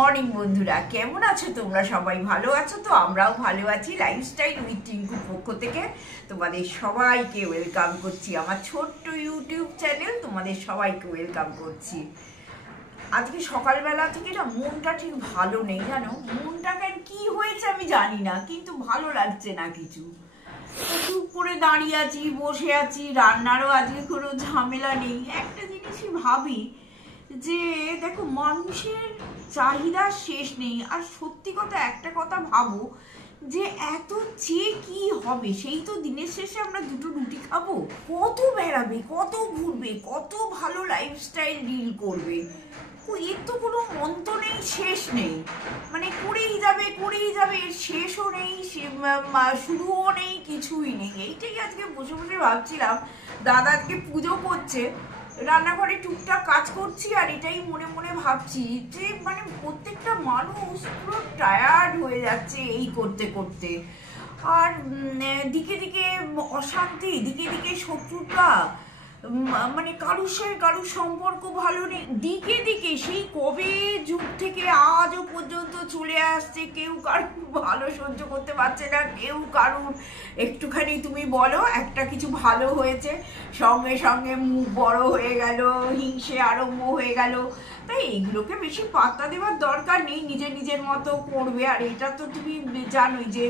Morning বন্ধুরা, কেমন আছো তোমরা? সবাই ভালো আছো তো? আমরাও ভালো আছি। লাইফস্টাইল উইথ টিঙ্কুর পক্ষ থেকে তোমাদের সবাইকে ওয়েলকাম করছি আমার ছোট্ট ইউটিউব চ্যানেল। তোমাদের সবাইকে ওয়েলকাম করছি। আজকে সকালবেলা থেকে না মনটা ঠিক ভালো নেই, জানো। মনটা কেন কি হয়েছে আমি জানি না, কিন্তু ভালো লাগছে না কিছু। চুপ করে দাঁড়িয়ে আছি, বসে আছি, রান্নারও আজকে কোনো ঝামেলা নেই। একটা জিনিসই ভাবি যে দেখো, মানুষের চাহিদা শেষ নেই। আর সত্যি কথা, একটা কথা ভাবো যে এত চেয়ে কি হবে? সেই তো দিনের শেষে আমরা দুটো রুটি খাবো। কত বেড়াবে, কত ঘুরবে, কত ভালো লাইফস্টাইল ডিল করবে, এর তো কোনো অন্ত নেই, শেষ নেই। মানে করেই যাবে করেই যাবে, শেষও নেই, শুরুও নেই, কিছুই নেই। এইটাই আজকে বসে বসে ভাবছিলাম। দাদা আজকে পুজো করছে, রান্নাঘরে টুকটাক কাজ করছি, আর এটাই মনে মনে ভাবছি যে মানে প্রত্যেকটা মানুষ পুরো টায়ার্ড হয়ে যাচ্ছে এই করতে করতে। আর দিকে দিকে অশান্তি, দিকে দিকে শত্রুতা, মানে কারুর সঙ্গে কারুর সম্পর্ক ভালো নেই, দিকে দিকে সেই কবে যুগ থেকে আজও পর্যন্ত চলে আসছে। কেউ কারুর ভালো সহ্য করতে পারছে না, কেউ কারুর একটুখানি তুমি বলো একটা কিছু ভালো হয়েছে, সঙ্গে সঙ্গে মুখ বড় হয়ে গেল, হিংসে আরম্ভ হয়ে গেল। তাই এইগুলোকে বেশি পাত্তা দেওয়ার দরকার নেই, নিজের নিজের মতো করবে। আর এটা তো তুমি জানোই যে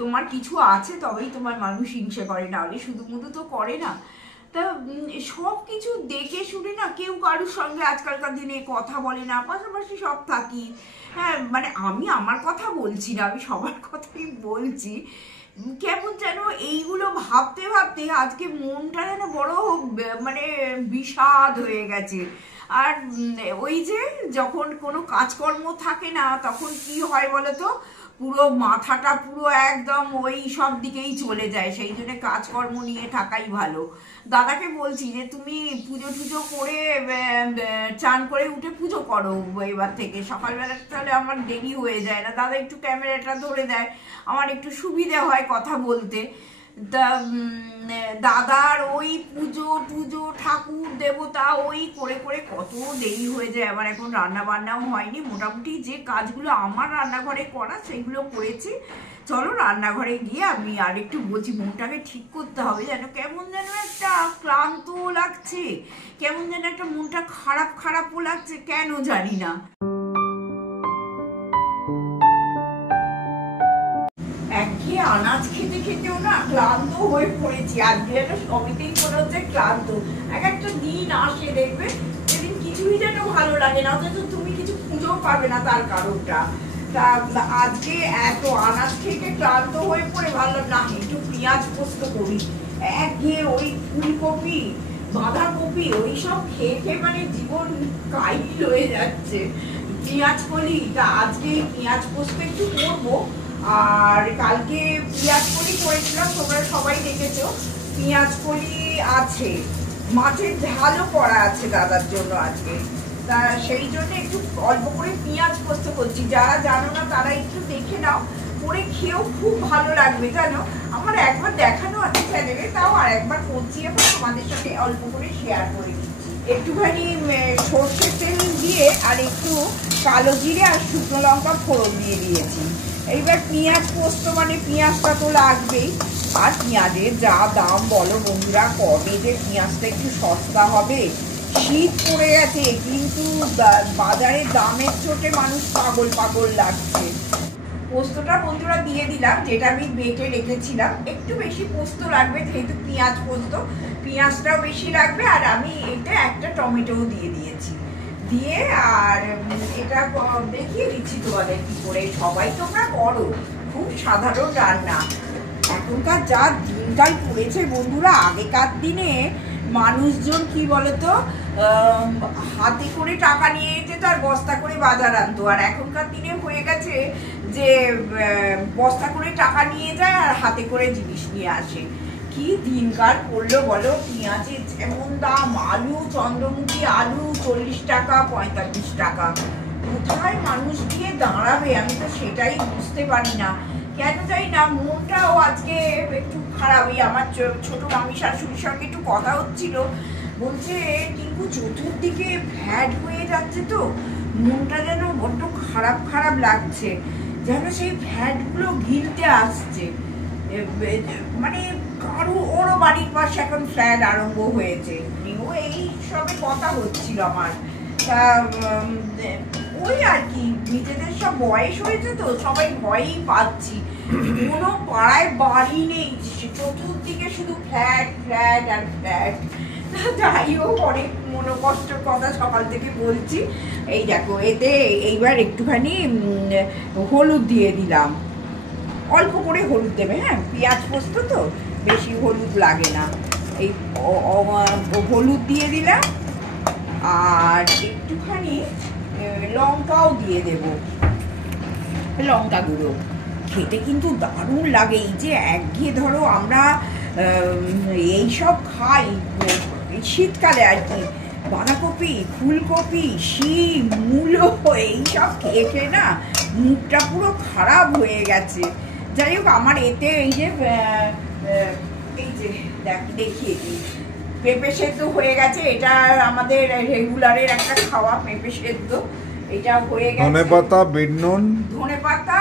তোমার কিছু আছে তবেই তোমার মানুষ হিংসে করে, না হলে শুধু মুধু তো করে না। তা সব কিছু দেখে শুনে না কেউ কারুর সঙ্গে আজকালকার দিনে কথা বলে না, পাশাপাশি সব থাকি। হ্যাঁ, মানে আমি আমার কথা বলছি না, আমি সবার কথাই বলছি। কেমন যেন এইগুলো ভাবতে ভাবতে আজকে মনটা যেন বড় মানে বিষাদ হয়ে গেছে। আর ওই যে যখন কোনো কাজকর্ম থাকে না, তখন কি হয় বলো তো, পুরো মাথাটা পুরো একদম ওই সব দিকেই চলে যায়। সেই জন্য কাজকর্ম নিয়ে থাকাই ভালো। দাদাকে বলছি যে তুমি পুজো টুজো করে চান করে উঠে পুজো করো এবার থেকে। সকালবেলা তাহলে আমার দেরি হয়ে যায় না, দাদা একটু ক্যামেরাটা ধরে দেয়, আমার একটু সুবিধা হয় কথা বলতে। তা দাদার ওই পুজো টুজো, ঠাকুর দেবতা, ওই করে করে কত দেরি হয়ে যায়। আমার এখন রান্না বান্নাও হয়নি। মোটামুটি যে কাজগুলো আমার রান্নাঘরে করা সেগুলো করেছি। চলো রান্নাঘরে গিয়ে আমি আর একটু বলছি, মনটাকে ঠিক করতে হবে। যেন কেমন যেন একটা ক্লান্ত লাগছে, কেমন যেন একটা মনটা খারাপ খারাপও লাগছে, কেন জানি না। একঘেয়ে আনাজ খেতে খেতেও না ক্লান্ত হয়ে পড়েছি। আজকে একটা সমিতির মনে হচ্ছে ক্লান্ত। এক একটা দিন আসে দেখবে সেদিন কিছুই যেন ভালো লাগে না, অথচ তুমি কিছু পুজো পাবে না তার কারণটা। তা আজকে এত আনাজ খেতে ক্লান্ত হয়ে পড়ে ভাবলাম না একটু পেঁয়াজ পোস্ত করি। একঘেয়ে ওই ফুলকপি, বাঁধাকপি, ওই সব খেয়ে খেয়ে মানে জীবন কাহিল হয়ে যাচ্ছে। পেঁয়াজ কলি, তা আজকে পেঁয়াজ পোস্ত একটু করবো। আর কালকে পেঁয়াজ কলি করেছিলাম, তোমরা সবাই দেখেছো। পেঁয়াজ কলি আছে, মাছের ঝালও করা আছে দাদার জন্য আজকে। তা সেই জন্য একটু অল্প করে পেঁয়াজ পোস্ত করছি। যারা জানো না তারা একটু দেখে নাও, করে খেয়েও খুব ভালো লাগবে জানো। আমার একবার দেখানো আছে চ্যানেলে, তাও আর একবার করছি, এখন তোমাদের সাথে অল্প করে শেয়ার করে দিচ্ছি। একটুখানি সর্ষের তেল দিয়ে আর একটু কালো জিরে আর শুকনো লঙ্কা ফোড়ন দিয়ে দিয়েছি। এইবার পেঁয়াজ পোস্ত মানে পেঁয়াজটা তো লাগবেই। আর পেঁয়াজের যা দাম বলো বন্ধুরা, কবে যে পেঁয়াজটা একটু সস্তা হবে। শীত পড়ে গেছে, কিন্তু বাজারের দামের চোটে মানুষ পাগল পাগল লাগছে। পোস্তটা বন্ধুরা দিয়ে দিলাম, যেটা আমি বেটে রেখেছিলাম। একটু বেশি পোস্ত লাগবে যেহেতু পেঁয়াজ পোস্ত, পেঁয়াজটাও বেশি লাগবে। আর আমি এটা একটা টমেটোও দিয়ে দিয়েছি, দিয়ে আর এটা দেখিয়ে দিচ্ছি তোমাদের কি করে। সবাই তোমরা করো, খুব সাধারণ রান্না। এখনকার যা দিনকাল পড়েছে বন্ধুরা, আগেকার দিনে মানুষজন কি বলতো, হাতে করে টাকা নিয়ে যেত আর বস্তা করে বাজার আনতো। আর এখনকার দিনে হয়ে গেছে যে বস্তা করে টাকা নিয়ে যায় আর হাতে করে জিনিস নিয়ে আসে। কি দিনকাল পড়লো বলো। পেঁয়াজের যেমন দাম, আলু, চন্দ্রমুখী আলু 40 টাকা 45 টাকা। কোথায় মানুষ গিয়ে দাঁড়াবে আমি তো সেটাই বুঝতে পারি না। কেন জানি না মনটাও আজকে একটু খারাপ। আমার ছোট মামি শাশুড়ির সঙ্গে একটু কথা হচ্ছিল, বলছে টিঙ্কু চতুর্দিকে ভ্যাট হয়ে যাচ্ছে তো, মনটা যেন বড্ড খারাপ খারাপ লাগছে, যেন সেই ফ্ল্যাটগুলো গিলতে আসছে। মানে ওরও বাড়ির পাশে এখন ফ্ল্যাট আরম্ভ হয়েছে, ও এই সবে কথা হচ্ছিল আমার। তা ওই আর কি, নিজেদের সব বয়স হয়েছে তো সবাই ভয়ই পাচ্ছি, কোনো পাড়ায় বাড়ি নেই, চতুর্দিকে শুধু ফ্ল্যাট ফ্ল্যাট আর ফ্ল্যাট। যাই হোক, অনেক মনোকষ্টের কথা সকাল থেকে বলছি। এই দেখো, এতে এইবার একটুখানি হলুদ দিয়ে দিলাম, অল্প করে হলুদ দেবে, হ্যাঁ, পেঁয়াজ পোস্ত তো বেশি হলুদ লাগে না। এই হলুদ দিয়ে দিলাম, আর একটুখানি লঙ্কাও দিয়ে দেব, লঙ্কা গুঁড়ো। খেতে কিন্তু দারুণ লাগে। এই যে একঘেয়ে ধরো আমরা এইসব খাই শীতকালে আর কি, বাঁধাকপি, ফুলকপি, শিম, মূলো, এইসব খেয়ে খেয়ে না মুখটা পুরো খারাপ হয়ে গেছে। যাই হোক, আমার এতে এই যে দেখিয়ে দিই, পেঁপে সেদ্ধ হয়ে গেছে। এটা আমাদের রেগুলারের একটা খাওয়া, পেঁপে সেদ্ধ। এটা হয়ে গেছে। ধনেপাতা, বিট নুন, ধনেপাতা,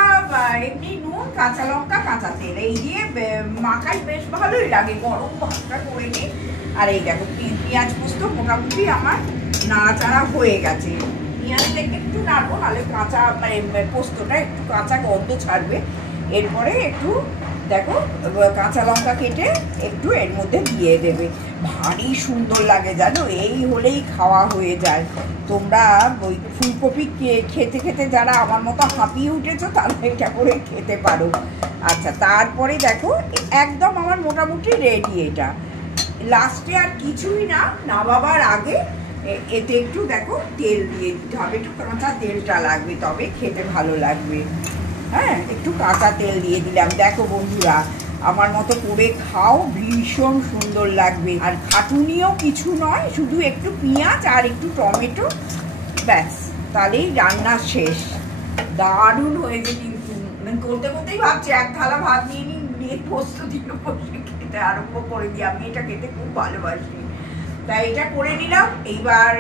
এমনি নুন, কাঁচা লঙ্কা, কাঁচা তেল, এই দিয়ে মাখাই, বেশ ভালোই লাগে। গরম ভাতটা করে নিই। আর এই দেখো, পেঁয়াজ পোস্ত মোটামুটি আমার নাড়াচাড়া হয়ে গেছে। পেঁয়াজটাকে একটু নাড়বো, নাহলে কাঁচা পোস্তটা একটু কাঁচা গন্ধ ছাড়বে। এরপরে একটু দেখো কাঁচা লঙ্কা কেটে একটু এর মধ্যে দিয়ে দেবে, ভারী সুন্দর লাগে জানো। এই হলেই খাওয়া হয়ে যায়। তোমরা ওই ফুলকপি খেতে খেতে যারা আমার মতো হাঁপিয়ে উঠেছো, তারা এটা করে খেতে পারো। আচ্ছা, তারপরে দেখো একদম আমার মোটামুটি রেডি। এটা লাস্টে আর কিছুই না, নামাবার আগে এতে একটু দেখো তেল দিয়ে দিতে হবে, একটু কাঁচা তেলটা লাগবে, তবে খেতে ভালো লাগবে। হ্যাঁ, একটু কাঁচা তেল দিয়ে দিলাম। দেখো বন্ধুরা, আমার মতো করে খাও, ভীষণ সুন্দর লাগবে। আর খাটুনিও কিছু নয়, শুধু একটু পেঁয়াজ আর একটু টমেটো, ব্যাস, তাহলেই রান্না শেষ। দারুণ হয়েছে কিন্তু। করতে করতেই ভাবছি এক থালা ভাত নিয়ে পোস্ত দিয়ে বসে খেতে আরম্ভ করে দিই। আমি এটা খেতে খুব ভালোবাসি, তাই এটা করে নিলাম। এইবার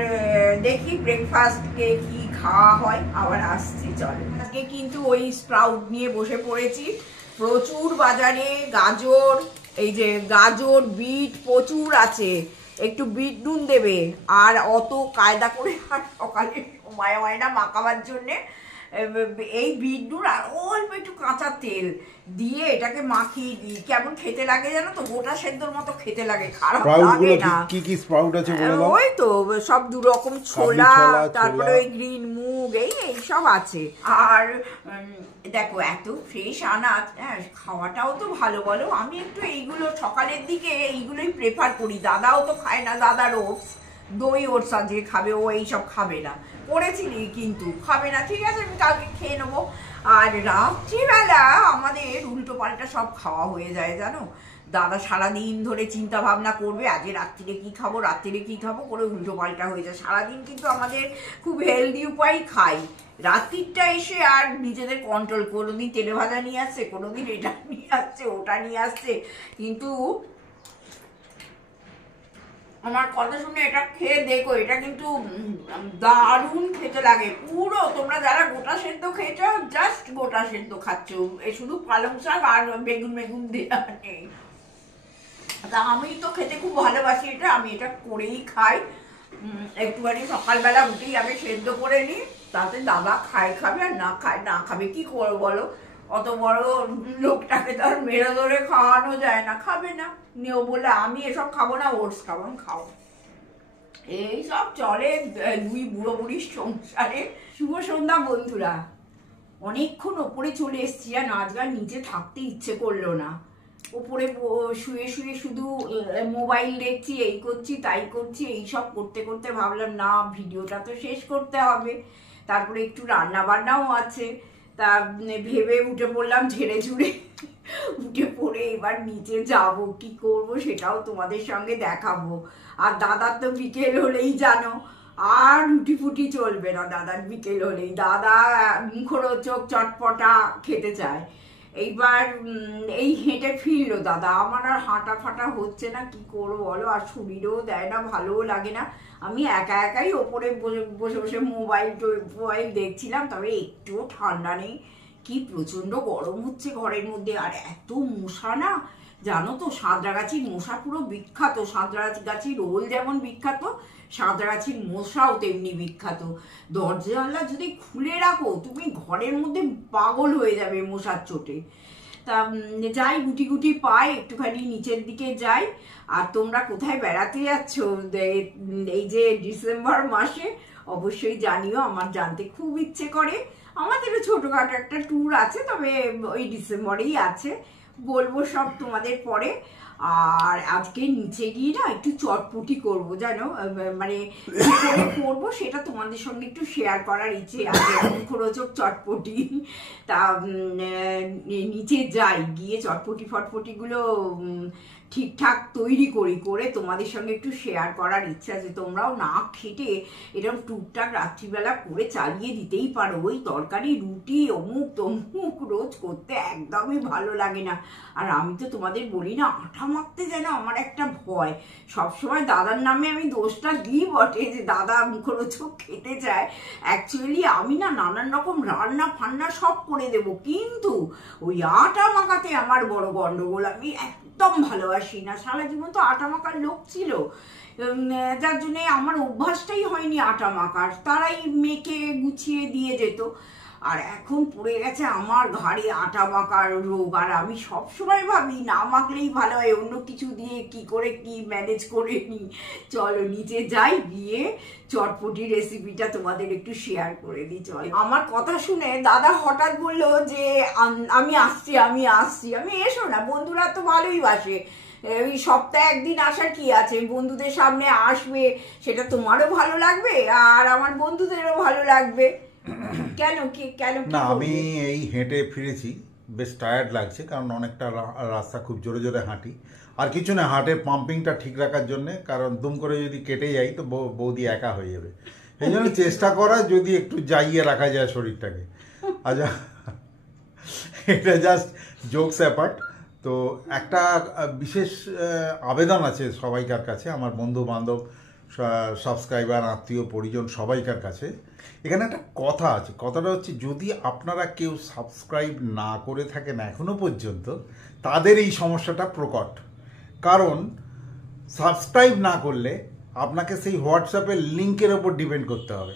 দেখি ব্রেকফাস্টকে কি খাওয়া হয়, আবার আসছি। চলো, আজকে কিন্তু ওই স্প্রাউট নিয়ে বসে পড়েছি। প্রচুর বাজারে গাজর, এই যে গাজর, বিট প্রচুর আছে। একটু বিট নুন দেবে, আর অত কায়দা করে আর সকালে সময় হয় না মাখাবার জন্যে। এই বিট নুন আর অল্প একটু কাঁচা তেল দিয়ে এটাকে মাখিয়ে দিই। কেমন খেতে লাগে জানো তো, গোটা সেদ্ধর মতো খেতে লাগে, খারাপ লাগে না। কি কি স্প্রাউট আছে বলে দাও। ওই তো সব দু রকম, ছোলা, তারপরে ওই গ্রিন মুগ, এই সব আছে। আর দেখো, এত ফ্রেশ আনাজ, হ্যাঁ, খাওয়াটাও তো ভালো বলো। আমি একটু এইগুলো সকালের দিকে এইগুলোই প্রেফার করি। দাদাও তো খায় না, দাদার ওটস, দই ওটস আজকে খাবে, ও এইসব খাবে না। করেছিলি কিন্তু খাবে না, ঠিক আছে, আমি কালকে খেয়ে নেবো। আর রাত্রিবেলা আমাদের উল্টো পাল্টা সব খাওয়া হয়ে যায় জানো। দাদা সারাদিন ধরে চিন্তা ভাবনা করবে, আজকে রাত্রিরে কি খাবো, রাত্রিরে কি খাবো করে উল্টো পাল্টা হয়ে যায়। সারাদিন কিন্তু আমাদের খুব হেলদি উপায় খাই। রাত্রিটা এসে আর নিজেদের কন্ট্রোল, কোনোদিন তেলে ভাজা নিয়ে আসছে, কোনোদিন এটা নিয়ে আসছে, ওটা নিয়ে আসছে। কিন্তু আমার কথা শুনে এটা খেয়ে দেখো, এটা কিন্তু দারুণ খেতে লাগে পুরো। তোমরা যারা গোটা সেদ্ধ খেয়েছো, জাস্ট গোটা সেদ্ধ খাচ্ছ, শুধু পালং শাক আর বেগুন দেওয়া নেই। তা আমি তো খেতে খুব ভালোবাসি এটা, আমি এটা করেই খাই। একটুখানি সকালবেলা উঠেই আগে সেদ্ধ করে নিই, তাতে দাদা খাবে আর না খাবে কি করবো বলো। অত বড় লোকটাকে তো আর মেরে ধরে খাওয়ানো যায় না, খাবে না নেও বলে আমি এসব খাবো না, ওটস খাবো, খাও। এই সব চলে দুই বুড়ো বুড়ির সংসারে। শুভ সন্ধ্যা বন্ধুরা। অনেকক্ষণ ওপরে চলে এসছি, আর আজকাল নিচে থাকতে ইচ্ছে করলো না। ওপরে শুয়ে শুয়ে শুধু মোবাইল দেখছি, এই করছি তাই করছি, এইসব করতে করতে ভাবলাম না, ভিডিওটা তো শেষ করতে হবে। তারপরে একটু রান্না বান্নাও আছে, তা ভেবে উঠে পড়লাম, ঝেড়ে ঝুড়ে উঠে পড়ে এবার নিচে যাব, কি করব সেটাও তোমাদের সঙ্গে দেখাবো। আর দাদার তো বিকেল হলেই জানো, আর রুটি ফুটি চলবে না দাদার বিকেল হলেই। দাদা মুখরোচক চটপটা খেতে চায়। এইবার এই হেঁটে ফিরলো দাদা, আমার আর হাঁটা ফাটা হচ্ছে না, কি করবো বলো, আর শরীরও দেয় না, ভালোও লাগে না। আমি একা একাই ওপরে বসে বসে মোবাইল দেখছিলাম, তবে একটুও ঠান্ডা নেই, কি প্রচন্ড গরম হচ্ছে ঘরের মধ্যে। আর এত মশা না, জানো তো সাঁতরাগাছির মশা পুরো বিখ্যাত। সাঁতরাগাছির রোল যেমন বিখ্যাত, সাঁতরাগাছির মশাও তেমনি বিখ্যাত। দরজা জানলা যদি খুলে রাখো তুমি ঘরের মধ্যে পাগল হয়ে যাবে মশার চোটে। তা যাই, গুটি গুটি পাই, একটুখানি নিচের দিকে যাই। আর তোমরা কোথায় বেড়াতে যাচ্ছ এই যে ডিসেম্বর মাসে অবশ্যই জানিও, আমার জানতে খুব ইচ্ছে করে। আমাদেরও ছোটখাটো একটা ট্যুর আছে, তবে ওই ডিসেম্বরেই আছে, বলবো সব তোমাদের পরে। আর আজকে নিচে গিয়ে না একটু চটপটি করবো, জানো, মানে কি করে করবো সেটা তোমাদের সঙ্গে একটু শেয়ার করার ইচ্ছে আছে, মুখরোচক চটপটি। তা নিচে যাই, গিয়ে চটপটি ফটপটি গুলো ঠিকঠাক তৈরি করে তোমাদের সঙ্গে একটু শেয়ার করার ইচ্ছা আছে। তোমরাও না খেটে এরকম টুকটাক রাত্রিবেলা করে চালিয়ে দিতেই পারো। ওই তরকারি রুটি অমুক তমুক রোজ করতে একদমই ভালো লাগে না। আর আমি তো তোমাদের বলি না, আটা মাখতে যেন আমার একটা ভয়। সবসময় দাদার নামে আমি দোষটা দিই বটে, যে দাদা মুখরোচক খেতে চায়। অ্যাকচুয়ালি আমি না নানান রকম রান্না ফান্না সব করে দেবো, কিন্তু ওই আটা মাখাতে আমার বড় গন্ডগোল। আমি একদম ভালোবাসি না, সারা জীবন তো আটা মাখার লোক ছিল, যার জন্যে আমার অভ্যাসটাই হয়নি আটা মাখার। তারাই মেখে গুছিয়ে দিয়ে যেত, আর এখন পড়ে গেছে আমার ঘাড়ে আটা মাখার রোগ। আর আমি সবসময় ভাবি না মাখলেই ভালো হয়, অন্য কিছু দিয়ে কি করে কি ম্যানেজ করে নি। চলো নিচে যাই, গিয়ে চটপটি রেসিপিটা তোমাদের একটু শেয়ার করে দিই। চলো, আমার কথা শুনে দাদা হঠাৎ বললো যে আমি আসছি। আমি এসো না, বন্ধুরা তো ভালোই বাসে, ওই সপ্তাহে একদিন আসার কি আছে, বন্ধুদের সামনে আসবে, সেটা তোমারও ভালো লাগবে আর আমার বন্ধুদেরও ভালো লাগবে। কেন না, আমি এই হেঁটে ফিরেছি, বেশ টায়ার্ড লাগছে, কারণ অনেকটা রাস্তা খুব জোরে জোরে হাঁটি। আর কিছু না, হার্টের পাম্পিংটা ঠিক রাখার জন্যে, কারণ দুম করে যদি কেটে যাই তো বৌদি একা হয়ে যাবে। এই জন্য চেষ্টা করা যদি একটু জাইয়ে রাখা যায় শরীরটাকে। আচ্ছা, এটা জাস্ট জোকস অ্যাপার্ট। তো একটা বিশেষ আবেদন আছে সবাইকার কাছে, আমার বন্ধু বান্ধব, সাবস্ক্রাইবার, আত্মীয় পরিজন সবাইকার কাছে। এখানে একটা কথা আছে, কথাটা হচ্ছে, যদি আপনারা কেউ সাবস্ক্রাইব না করে থাকেন এখনো পর্যন্ত, তাদের এই সমস্যাটা প্রকট। কারণ সাবস্ক্রাইব না করলে আপনাকে সেই হোয়াটসঅ্যাপের লিঙ্কের ওপর ডিপেন্ড করতে হবে,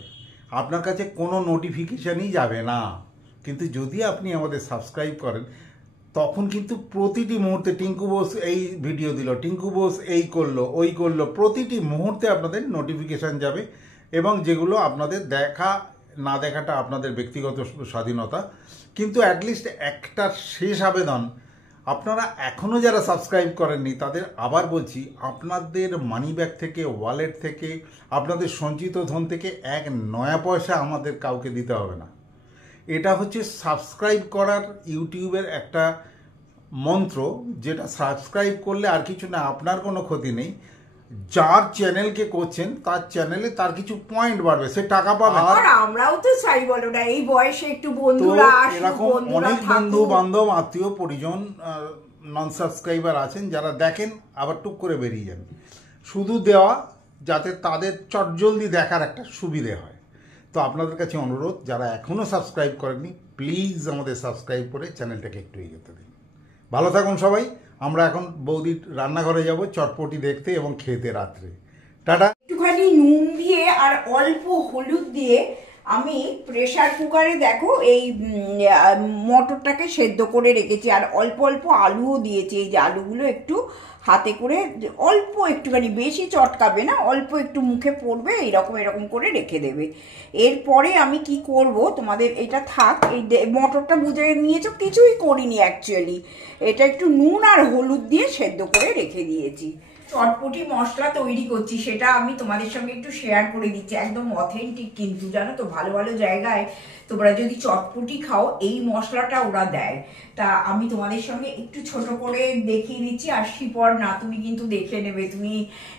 আপনার কাছে কোনো নোটিফিকেশানই যাবে না। কিন্তু যদি আপনি আমাদের সাবস্ক্রাইব করেন, তখন কিন্তু প্রতিটি মুহূর্তে টিঙ্কু বোস এই ভিডিও দিল, টিঙ্কু বোস এই করলো ওই করলো, প্রতিটি মুহূর্তে আপনাদের নোটিফিকেশান যাবে। এবং যেগুলো আপনাদের দেখা না দেখাটা আপনাদের ব্যক্তিগত স্বাধীনতা, কিন্তু অ্যাটলিস্ট একটা শেষ আবেদন, আপনারা এখনও যারা সাবস্ক্রাইব করেননি তাদের আবার বলছি, আপনাদের মানি ব্যাগ থেকে, ওয়ালেট থেকে, আপনাদের সঞ্চিত ধন থেকে এক নয়া পয়সা আমাদের কাউকে দিতে হবে না। এটা হচ্ছে সাবস্ক্রাইব করার ইউটিউবের একটা মন্ত্র, যেটা সাবস্ক্রাইব করলে আর কিছু না, আপনার কোনো ক্ষতি নেই। যার চ্যানেলকে করছেন তার চ্যানেলে তার কিছু পয়েন্ট বাড়বে, সে টাকা পাবে। আর আমরাও তো চাই বলো না, এই বয়সে একটু বন্ধুরা এরকম অনেক বন্ধু বান্ধব, আত্মীয় পরিজন নন সাবস্ক্রাইবার আছেন, যারা দেখেন আবার টুক করে বেরিয়ে যান। শুধু দেওয়া যাতে তাদের চটজলদি দেখার একটা সুবিধে হয়। তো আপনাদের কাছে অনুরোধ, যারা এখনও সাবস্ক্রাইব করেননি, প্লিজ আমাদের সাবস্ক্রাইব করে চ্যানেলটাকে একটু এগোতে দিন। ভালো থাকুন সবাই। আমরা এখন বৌদির রান্নাঘরে যাব চটপটি দেখতে এবং খেতে রাত্রে। টাটা। একটুখানি নুন দিয়ে আর অল্প হলুদ দিয়ে আমি প্রেসার কুকারে দেখো এই মটরটাকে সেদ্ধ করে রেখেছি, আর অল্প অল্প আলুও দিয়েছি। এই যে আলুগুলো একটু হাতে করে অল্প একটুখানি, বেশি চটকাবে না, অল্প একটু মুখে পড়বে, এরকম করে রেখে দেবে। এরপরে আমি কি করব, তোমাদের এটা থাক, এই মটরটা বুঝে নিয়েছো, কিছুই করিনি অ্যাকচুয়ালি, এটা একটু নুন আর হলুদ দিয়ে সেদ্ধ করে রেখে দিয়েছি। চটপটি মশলা তৈরি করছি, সেটা আমি তোমাদের সঙ্গে একটু শেয়ার করে দিচ্ছি। একদম অথেন্টিক কিন্তু, জানো তো, ভালো ভালো জায়গায় তোমরা যদি চটপটি খাও এই মশলাটা ওরা দেয়। তা আমি তোমাদের সঙ্গে একটু ছোট করে দেখিয়ে দিচ্ছি। আর শিপর না, তুমি কিন্তু দেখে নেবে, তুমি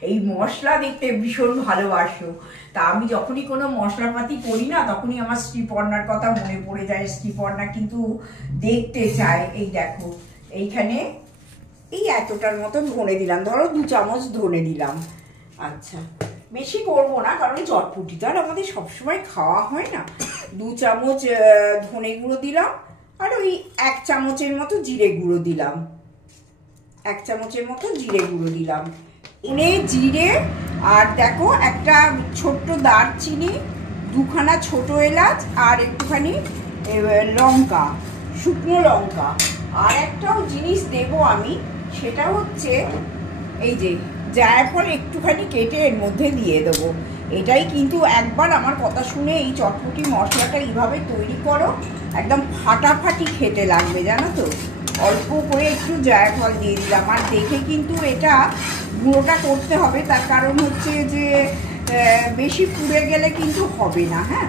এই মশলা দেখতে ভীষণ ভালোবাসো। তা আমি যখনই কোনো মশলাপাতি করি না, তখনই আমার শ্রীপর্ণার কথা মনে পড়ে যায়। শ্রীপর্ণা কিন্তু দেখতে চায়। এই দেখো, এইখানে এই এতটার মতো ধনে দিলাম, ধরো 2 চামচ ধনে দিলাম। আচ্ছা, বেশি করবো না, কারণ চটপটি তো আর আমাদের সবসময় খাওয়া হয় না। 2 চামচ ধনে গুঁড়ো দিলাম, আর ওই 1 চামচের মতো জিরে গুঁড়ো দিলাম। 1 চামচের মতো জিরে গুঁড়ো দিলাম। এনে জিরে, আর দেখো একটা ছোট্ট দারচিনি, 2খানা ছোট এলাচ, আর একটুখানি লঙ্কা, শুকনো লঙ্কা। আর একটাও জিনিস দেবো আমি, সেটা হচ্ছে এই যে জায়ফল একটুখানি কেটে এর মধ্যে দিয়ে দেবো। এটাই কিন্তু একবার আমার কথা শুনে এই চটপটি মশলাটা এইভাবে তৈরি করো, একদম ফাটাফাটি খেতে লাগবে, জানো তো। অল্প করে একটু জায়ফল দিয়ে দিলাম। আর দেখে কিন্তু এটা গুঁড়োটা করতে হবে, তার কারণ হচ্ছে যে বেশি পুড়ে গেলে কিন্তু হবে না। হ্যাঁ,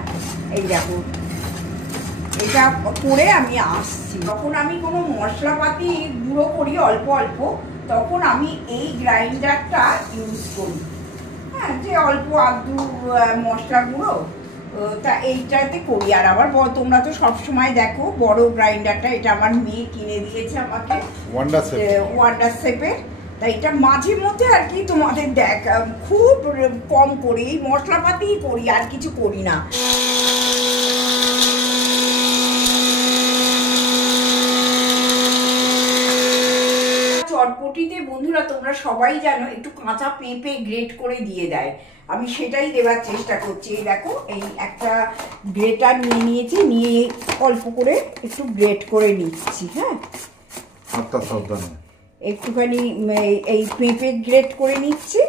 এই দেখো, এটা করে আমি আসছি। যখন আমি কোনো মশলাপাতি গুঁড়ো করি অল্প অল্প, তখন আমি এই গ্রাইন্ডারটা ইউজ করি। হ্যাঁ, যে অল্প আধটু মশলা গুঁড়ো, তা এইটাতে করি। আর আবার তোমরা তো সবসময় দেখো বড় গ্রাইন্ডারটা, এটা আমার মেয়ে কিনে দিয়েছে আমাকে, ওয়ান্ডার শেপের। তাই এটা মাঝে মধ্যে আর কি তোমাদের খুব কম করি, এই মশলাপাতিই করি, আর কিছু করি না। চটপটিতে বন্ধুরা তোমরা সবাই জানো একটু কাঁচা পেঁপে গ্রেট করে দিয়ে দেয়, আমি সেটাই দেওয়ার চেষ্টা করছি। এই দেখো, এই একটা গ্রেটার নিয়ে নিয়েছি, নিয়ে অল্প করে একটু গ্রেট করে নিচ্ছি। হ্যাঁ, একটুখানি এই পেঁপে গ্রেট করে নিচ্ছি,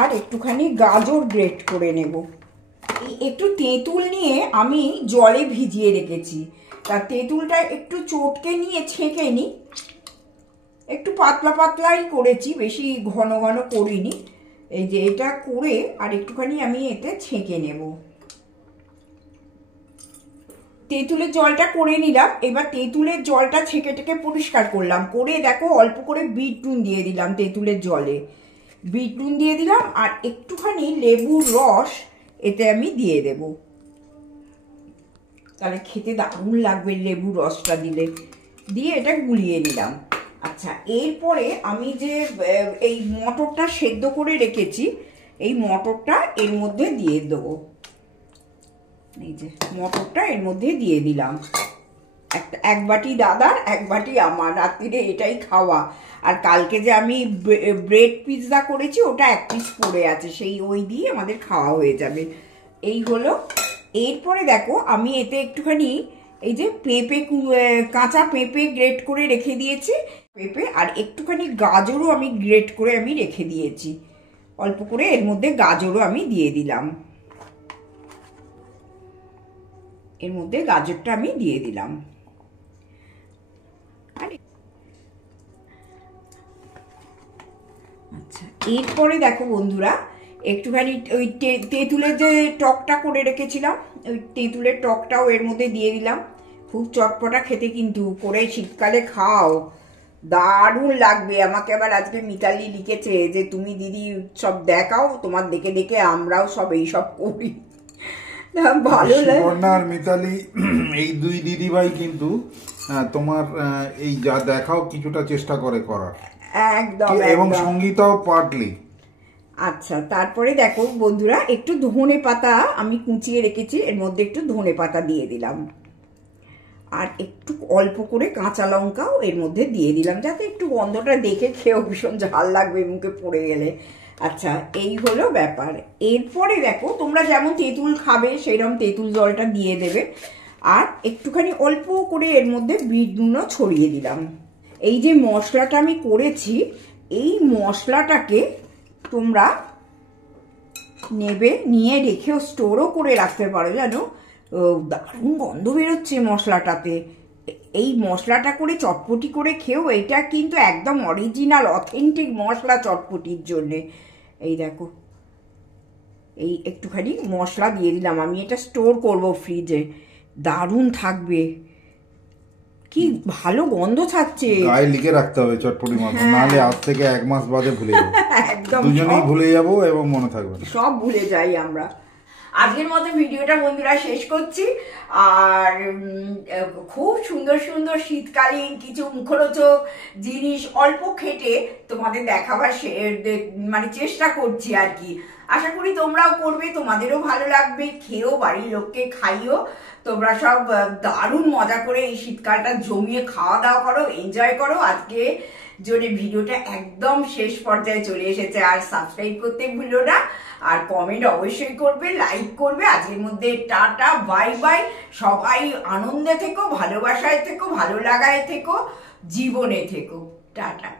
আর একটুখানি গাজর গ্রেট করে নেব। একটু তেঁতুল নিয়ে আমি জলে ভিজিয়ে রেখেছি, তা তেঁতুলটা একটু চটকে নিয়ে ছেঁকে নিই। একটু পাতলা পাতলাই করেছি, বেশি ঘন ঘন করিনি। এই যে এটা করে আর একটুখানি আমি এতে ছেঁকে নেব। তেঁতুলের জলটা করে নিলাম। এবার তেঁতুলের জলটা ছেঁকে টেকে পরিষ্কার করলাম, করে দেখো অল্প করে বিট নুন দিয়ে দিলাম তেঁতুলের জলে। বিট নুন দিয়ে দিলাম, আর একটুখানি লেবুর রস এতে আমি দিয়ে দেব, তাহলে খেতে দারুণ লাগবে লেবুর রসটা দিলে। দিয়ে এটা গুলিয়ে নিলাম। আচ্ছা, এরপরে আমি যে এই মটরটা সেদ্ধ করে রেখেছি, এই মটরটা এর মধ্যে দিয়ে দেবো। এই যে মটরটা এর মধ্যে দিয়ে দিলাম। এক বাটি দাদার, 1 বাটি আমার, রাত্রিরে এটাই খাওয়া। আর কালকে যে আমি ব্রেড পিৎজা করেছি, ওটা 1 পিস পড়ে আছে, সেই ওই দিয়ে আমাদের খাওয়া হয়ে যাবে। এই হলো। এরপরে দেখো আমি এতে একটুখানি এই যে পেঁপে, কাঁচা পেঁপে গ্রেট করে রেখে দিয়েছি, পেঁপে, আর একটুখানি গাজরও আমি গ্রেট করে আমি রেখে দিয়েছি। অল্প করে এর মধ্যে গাজরও আমি দিয়ে দিলাম। এর মধ্যে গাজরটা আমি দিয়ে দিলাম। আচ্ছা, এরপরে দেখো বন্ধুরা, একটুখানি ওই তেঁতুলের যে টকটা করে রেখেছিলাম, ওই তেঁতুলের টকটাও এর মধ্যে দিয়ে দিলাম। খুব চটপটা খেতে কিন্তু, করে শীতকালে খাও, দারুণ লাগবে। আমাকে আবার আজকে মিতালি লিখেছে যে তুমি দিদি সব দেখাও, তোমার দেখে দেখে আমরাও সব এইসব করি। ভালো লাগে। আর মিতালি এই 2 দিদিভাই কিন্তু তোমার এই যা দেখাও কিছুটা চেষ্টা করে করার, একদম, এবং সঙ্গীতাও পার্টলি। আচ্ছা, তারপরে দেখো বন্ধুরা, একটু ধনে পাতা আমি কুচিয়ে রেখেছি, এর মধ্যে একটু ধনে পাতা দিয়ে দিলাম। আর একটু অল্প করে কাঁচা লঙ্কাও এর মধ্যে দিয়ে দিলাম, যাতে একটু গন্ধটা দেখে খেয়েও ভীষণ ঝাল লাগবে মুখে পড়ে গেলে। আচ্ছা, এই হলো ব্যাপার। এরপরে দেখো, তোমরা যেমন তেঁতুল খাবে সেইরকম তেঁতুল জলটা দিয়ে দেবে। আর একটুখানি অল্প করে এর মধ্যে বিট নুনও ছড়িয়ে দিলাম। এই যে মশলাটা আমি করেছি, এই মশলাটাকে তোমরা নেবে, নিয়ে রেখেও স্টোরও করে রাখতে পারো। জানো, দারুণ গন্ধ বেরোচ্ছে মশলাটাতে, এই মশলাটা করে চটপটি করে খেও, এটা কিন্তু একদম অরিজিনাল অথেন্টিক মশলা চটপটির জন্যে। এই দেখো, এই একটুখানি মশলা দিয়ে দিলাম, আমি এটা স্টোর করব ফ্রিজে, দারুণ থাকবে। কি ভালো গন্ধ ছাড়ছে, গায়ে লিখে রাখতে হবে চটপটি মশলা, নাহলে আজ থেকে 1 মাস বাদে ভুলে যাবো। একদম দুজনেই ভুলে যাবো এবং মনে থাকবে না, সব ভুলে যাই আমরা। আজকের মতো ভিডিওটা বন্ধুরা শেষ করছি। আর খুব সুন্দর সুন্দর শীতকালীন কিছু মুখরোচক জিনিস অল্প খেটে তোমাদের দেখাবার মানে চেষ্টা করছি আর কি। আশা করি তোমরাও করবে, তোমাদেরও ভালো লাগবে, খেয়েও বাড়ির লোককে খাইও। তোমরা সব দারুণ মজা করে এই শীতকালটা জমিয়ে খাওয়া দাওয়া করো, এনজয় করো। আজকে জন্য ভিডিওটা একদম শেষ পর্যায়ে চলে এসেছে। আর সাবস্ক্রাইব করতে ভুলো না, আর কমেন্ট অবশ্যই করবে, লাইক করবে। আজকের মধ্যে টাটা, বাই বাই। সবাই আনন্দে থেকো, ভালোবাসায় থেকো, ভালো লাগায় থেকো, জীবনে থেকো। টাটা।